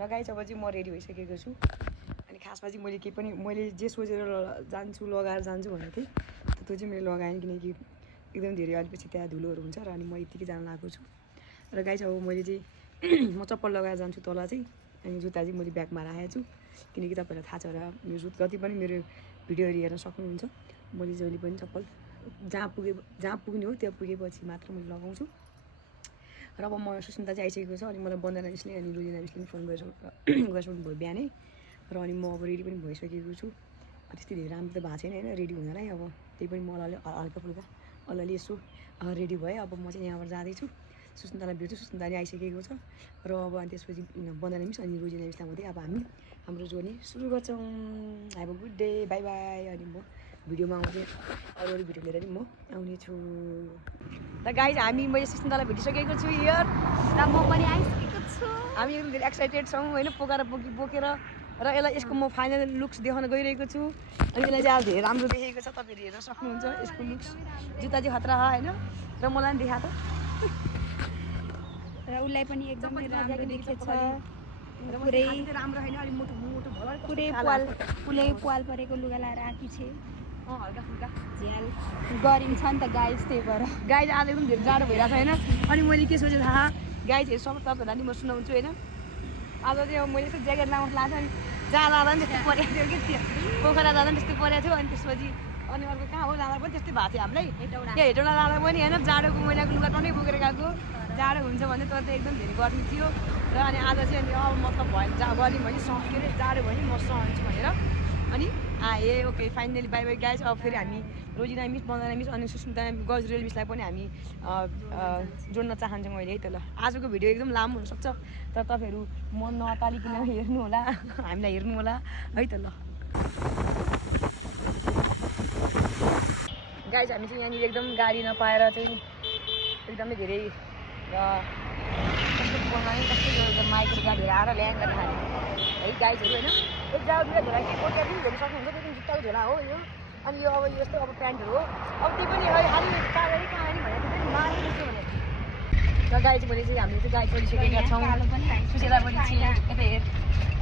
लगाएछ अब चाहिँ म रेडी भइसकेको छु अनि खासमा चाहिँ मैले जे सोचेर जान्छु लगाएर जान्छु भनेको थिएँ त्यो चाहिँ मैले लगाएँ किनकि एकदम धेरै अलिपछि त्यहाँ धुलोहरू हुन्छ र अनि म यत्तिकै जान लागेको छु र गाइस अब मैले चाहिँ म चप्पल लगाएर जान्छु तल चाहिँ अनि जुत्ता चाहिँ मैले ब्यागमा राखेको छु किनकि तपाईँहरूलाई थाहा छ होला यो जति पनि मेरो भिडियोहरू हेर्न सक्नुहुन्छ मैले जहिले पनि चप्पल जहाँ पुग्ने हो त्यहाँ पुगेपछि मात्र मैले लगाउँछु र अब म सुस्मिता चाहिँ आइसकेको छ अनि मलाई वन्दना मिसले अनि रोजिना मिसले फोन गरिसक्नु भयो बिहानै र अनि म अब रेडी पनि भइसकेको छु त्यस्तै धेरै राम्रो त भएको छैन होइन रेडी हुनलाई अब त्यही पनि मलाई हल्का फुल्का अलिअलि यसो रेडी भएँ अब म चाहिँ यहाँबाट जाँदैछु सुस्मितालाई भेट्छु सुस्मिता पनि आइसकेको छ र अब अनि त्यसपछि वन्दना मिस अनि रोजिना मिसलाई हुँदै अब हामी हाम्रो जर्नी सुरु गर्छौँ have a good day by by अनि म भिडियोमा आउँदै अरू भिडियो लिएर नि म आउने छु र गाइज मैले सुस्मितालाई भेटिसकेको छु हियर र म पनि आइसकेको छु हामी एकदम धेरै एक्साइटेड छौँ होइन बोकेर र यसको म फाइनल लुक्स देखाउन गइरहेको छु अनि यसलाई चाहिँ आज धेरै राम्रो देखेको छ तपाईँहरू हेर्न सक्नुहुन्छ यसको लुक्स जुत्ता चाहिँ खतरा होइन र मलाई पनि देखा त र उसलाई पनि एकदमै राम्रो देखेको छ पुरै राम्रो होइन अलिक मोटो भल पुरै पाल परेको लुगा लाएर आँकी छे हल्का फुल्का झ्याल गरिन्छ नि त गाइज त्यही भएर गाइज आज एकदम धेरै जाडो भइरहेको छ होइन अनि मैले के सोचेँ थाहा गाइजहरू सब तपाईँहरूलाई नि म सुनाउँछु होइन आज चाहिँ अब मैले यस्तो ज्याकेट लगाउनु लाग्छ अनि जाँदा पनि त्यस्तै परेको थियो कि त्यो पोखरा जाँदा पनि त्यस्तै परेको थियो अनि त्यसपछि अनि अर्को कहाँ हो जाँदा पनि त्यस्तै भएको थियो हामीलाई हेटौँडा जाँदा पनि होइन जाडोको महिनाको लुगा टन्नै बोकेर गएको जाडो हुन्छ भने तर त एकदम धेरै गर्मी थियो र अनि आज चाहिँ अनि अब मतलब भयो गऱ्यौँ भने के अरे जाडो भयो नि म सहन्छु भनेर अनि आएँ okay finally by by guys अब फेरि हामी रोजिना मिस वन्दना मिस अनि सुस्मिता गजरेल मिसलाई पनि हामी जोड्न चाहन्छौँ अहिले है त ल आजको भिडियो एकदम लामो हुनसक्छ तर तपाईँहरू मन नअतालिकन हेर्नु होला हामीलाई हेर्नु होला है त ल गाइज हामी चाहिँ यहाँनिर एकदम गाडी नपाएर चाहिँ एकदमै धेरै कस्तो माइक्रो गाडीहरू आएर ल्याङ गरेर खाने है गाइजहरू होइन एक जग्गातिर झोला के कोटिया पनि हेर्नु सक्नुहुन्छ त्यो पनि जुत्ताको झोला हो यो अनि यो अब यस्तो अब प्यान्टहरू हो अब त्यो पनि खालि कागरी कहानी भनेको पनि मार्नु भनेको र गाडी चाहिँ मैले चाहिँ हामीले चाहिँ गाडी चढिसकेका छौँ सुसेला पनि छिएँ यता हेर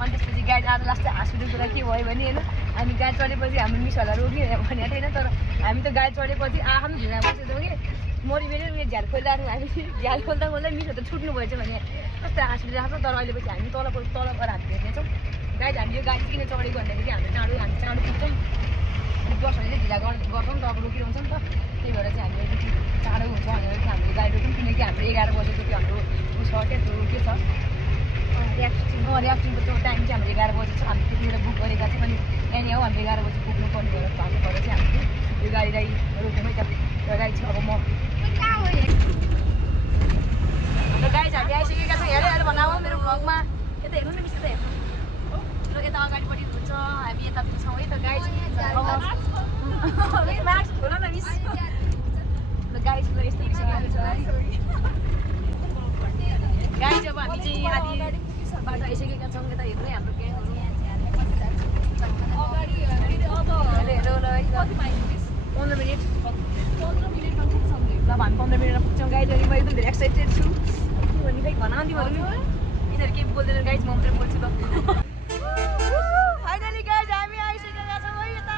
अनि त्यसपछि गाडी आज लास्ट हाँसुको कुरा के भयो भने होइन हामी गाडी चढेपछि हाम्रो मिसहरूलाई रोक्ने भनेको थिएन तर हामी त गाडी चढेपछि आफ्नो झुना बसेको कि मरिबेर उयो झ्याल खोलिरहेको हामी झ्याल खोल्दा मिसहरू त छुट्नु भएछ भने कस्तो हाँसिरहेको छ तर अहिले पछि हामी तल गएर हामी भेट्नेछौँ गाडी हामी यो गाडी किन चढेको भन्दाखेरि हामी चाँडो पुग्छौँ अनि बसहरूले चाहिँ ढिला गर्छौँ त अब रोकिरहन्छ नि त त्यही भएर चाहिँ हामीले अलिकति चाँडो हुन्छ भनेर चाहिँ हामीले गाडी रोक्यौँ किनकि हाम्रो 11 बजेको त्यो हाम्रो उयो छ क्या त्यो के छ ऱ्याफ्टिङको त्यो टाइम चाहिँ हाम्रो 11 बजी छ हामी त्यतिखेर बुक गरेका छौँ अनि यहाँनिर हो हाम्रो 11 बजी पुग्नु पर्ने भएर चाहिँ हामीले यो गाडीलाई रोक्यौँ है त गाडी चाहिँ अब म गाइज हामी आइसकेका छौँ हेरेर भनाऊ मेरो भ्लगमा यता हेर्नु न मिस यता हेर्नु र यता अगाडिपट्टि हुन्छ हामी यता छौँ है त गाइज मार्क्स खोल न मिस ल गाइज ल यस्तो भइसकेको छ गाइज अब हामी चाहिँ आदि बाटो आइसकेका छौँ यता हेर्नु है हाम्रो ग्याङहरू हेरौ ल 15 मिनट अब हामी 15 मिनटमा पुग्छौँ गाइज अनि म एकदम धेरै एक्साइटेड छु भने खै भनाउँदै भनौँ यिनीहरू केही बोल्दैन गाइज म मात्रै बोल्छु त फाइनली गाइज हामी आइसकेका छौँ है यता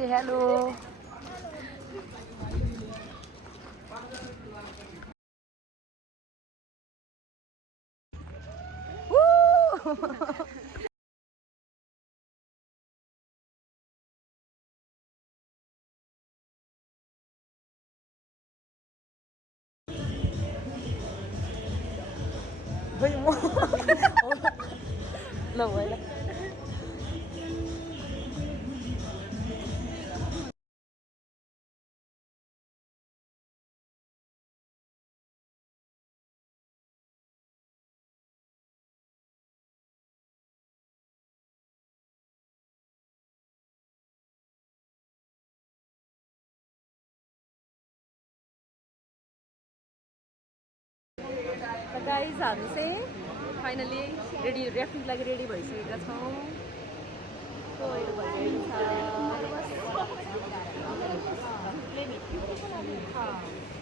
Say hello. Woo! No way. Guys हामी चाहिँ फाइनली रेडी ऱ्याफ्टिङको लागि रेडी भइसकेका छौँ टोयहरू भइरहेको छ